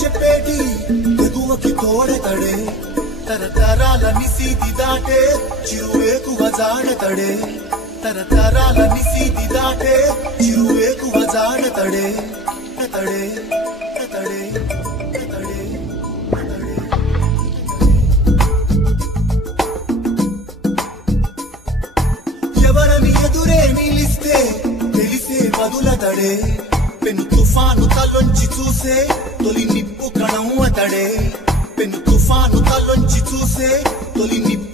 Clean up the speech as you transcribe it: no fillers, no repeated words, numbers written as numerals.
చెప్పేటి ఎగువకి తోడెతడే తరతరాలని సీతి దాటే చిరువేకువ జాడతడే తరతరాలని సీతి దాటే చిరువేకువ జాడతడే తడే తడే తడే ఎవరని ఎదురే నిలిస్తే తెలిసే వదులతడే పెను తుఫాను తలొంచి చూసే తొలి నిప్పు కణం అతడే పెను తుఫాను తలొంచి చూసే తొలి నిప్పు